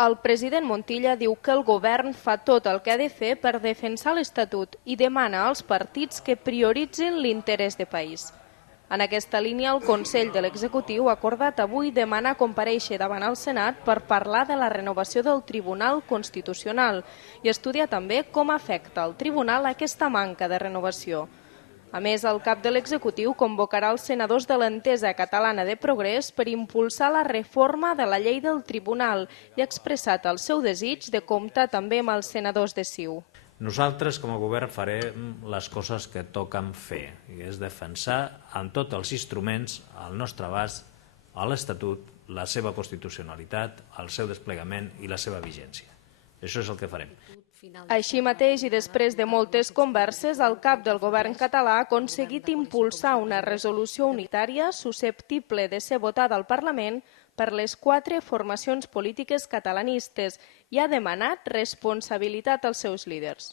El president Montilla diu que el govern fa tot el que ha de fer per defensar l'Estatut i demana als partits que prioritzin l'interès de país. En aquesta línia, el Consell de l'Executiu ha acordat avui demanar comparèixer davant el Senat per parlar de la renovació del Tribunal Constitucional i estudiar també com afecta al Tribunal aquesta manca de renovació. A més, el cap de l'Executiu convocarà els senadors de l'Entesa Catalana de Progrés per impulsar la reforma de la llei del Tribunal i ha expressat el seu desig de comptar també amb els senadors de CiU. Nosaltres, com a govern, farem les coses que toquen fer, i és defensar amb tots els instruments al nostre abast l'Estatut, la seva constitucionalitat, el seu desplegament i la seva vigència. Això és el que farem. Així mateix, i després de moltes converses, el cap del govern català ha aconseguit impulsar una resolució unitària susceptible de ser votada al Parlament per les 4 formacions polítiques catalanistes i ha demanat responsabilitat als seus líders.